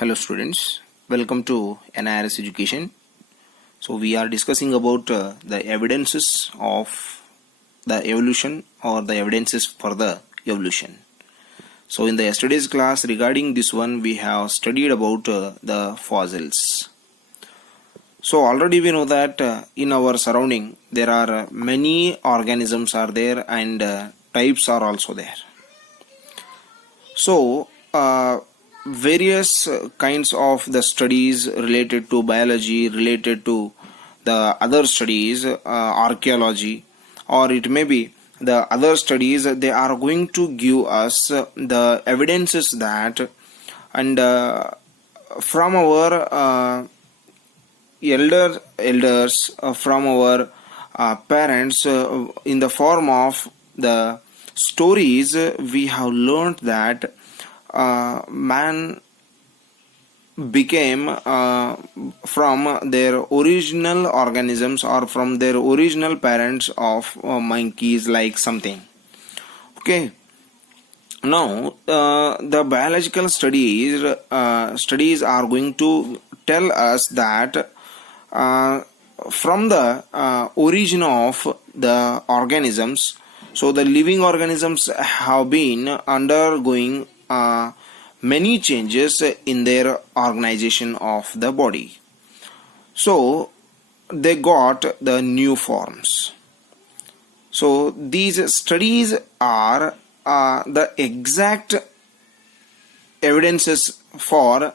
Hello students, welcome to NIRS Education. So we are discussing about the evidences of the evolution or the evidences for the evolution. So in the yesterday's class regarding this one we have studied about the fossils. So already we know that in our surrounding there are many organisms are there and types are also there. So various kinds of the studies related to biology, related to the other studies, archaeology, or it may be the other studies, they are going to give us the evidences that and from our elders from our parents in the form of the stories we have learned that man became from their original organisms or from their original parents of monkeys like something. Okay, now the biological studies are going to tell us that from the origin of the organisms, so the living organisms have been undergoing many changes in their organization of the body. So they got the new forms. So these studies are the exact evidences for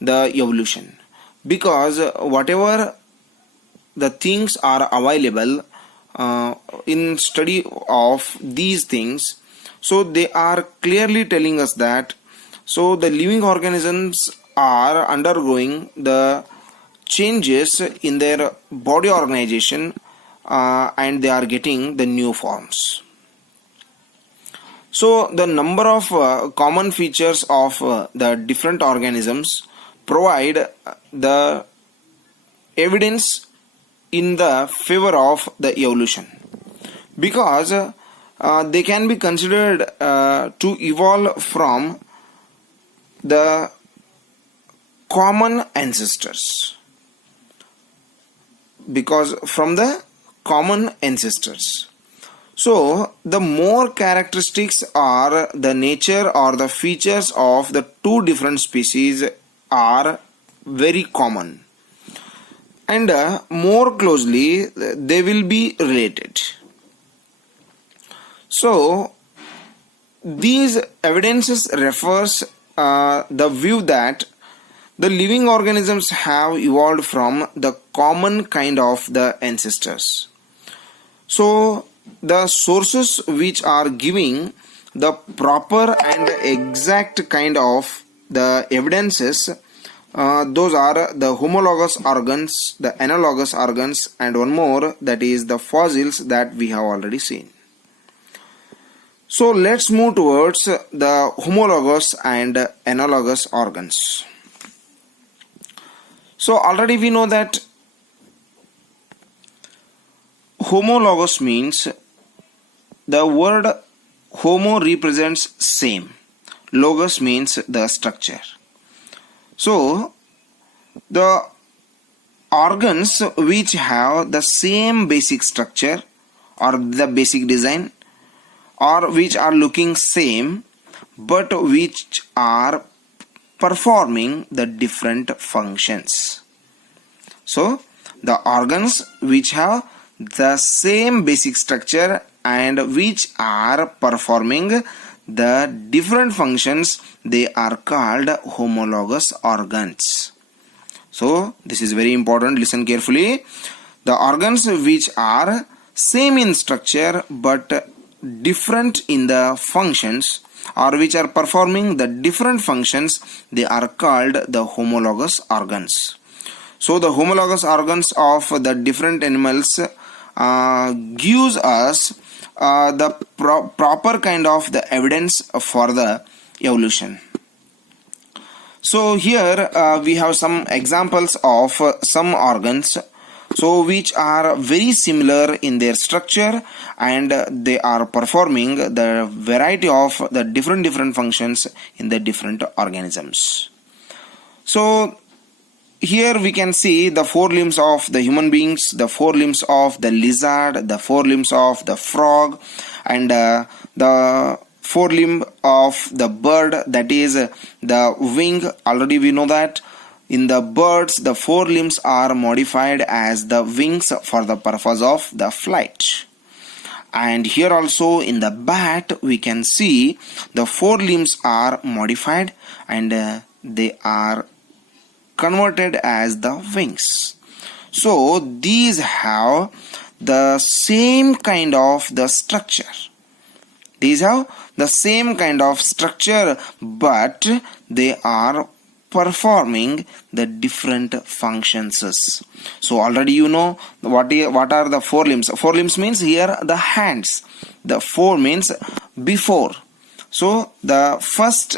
the evolution, because whatever the things are available in study of these things, so they are clearly telling us that so the living organisms are undergoing the changes in their body organization and they are getting the new forms. So the number of common features of the different organisms provide the evidence in the favor of the evolution, because they can be considered to evolve from the common ancestors, because from the common ancestors. So the more characteristics are the nature or the features of the two different species are very common, and more closely they will be related. So these evidences refers the view that the living organisms have evolved from the common kind of the ancestors. So the sources which are giving the proper and exact kind of the evidences, those are the homologous organs, the analogous organs, and one more, that is the fossils that we have already seen. So let's move towards the homologous and analogous organs. So already we know that homologous means the word homo represents same, logos means the structure. So the organs which have the same basic structure or the basic design, or which are looking same but which are performing the different functions. So the organs which have the same basic structure and which are performing the different functions, they are called homologous organs. So this is very important, listen carefully. The organs which are same in structure but different in the functions, or which are performing the different functions, they are called the homologous organs. So the homologous organs of the different animals gives us the proper kind of the evidence for the evolution. So here we have some examples of some organs, so which are very similar in their structure and they are performing the variety of the different functions in the different organisms. So here we can see the four limbs of the human beings, the four limbs of the lizard, the four limbs of the frog, and the four limb of the bird, that is the wing. Already we know that in the birds the four limbs are modified as the wings for the purpose of the flight. And here also in the bat we can see the four limbs are modified and they are converted as the wings. So these have the same kind of the structure. These have the same kind of structure, but they are performing the different functions. So already you know what are the four limbs. Four limbs means here the hands. The four means before. So the first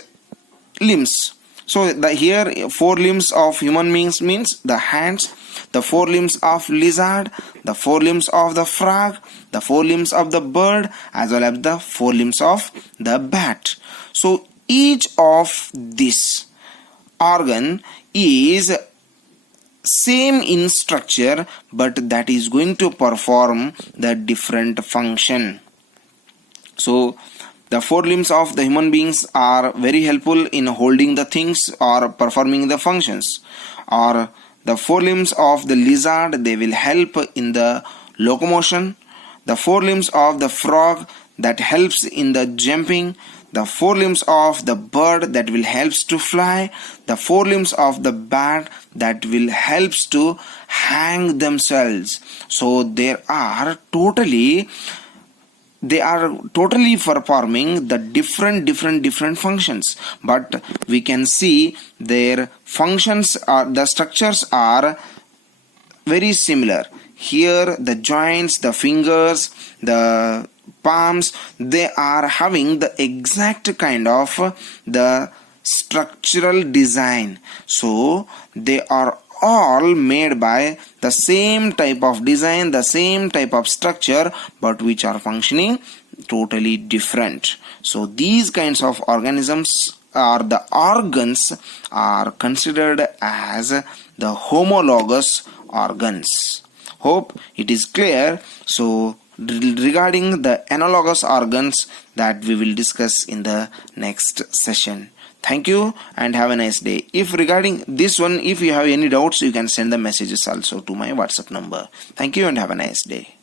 limbs. So here four limbs of human beings means the hands, the four limbs of lizard, the four limbs of the frog, the four limbs of the bird, as well as the four limbs of the bat. So each of this organ is same in structure, but that is going to perform the different function. So the four limbs of the human beings are very helpful in holding the things or performing the functions. Or the four limbs of the lizard, they will help in the locomotion. The four limbs of the frog, that helps in the jumping. The four limbs of the bird, that will helps to fly. The four limbs of the bat, that will helps to hang themselves. So they are totally performing the different functions, but we can see their functions are, the structures are very similar. Here the joints, the fingers, the palms, they are having the exact kind of the structural design. So they are all made by the same type of design, the same type of structure, but which are functioning totally different. So these kinds of organisms or the organs are considered as the homologous organs. Hope it is clear. So regarding the analogous organs, that we will discuss in the next session. Thank you and have a nice day. If regarding this one, if you have any doubts, you can send the messages also to my WhatsApp number. Thank you and have a nice day.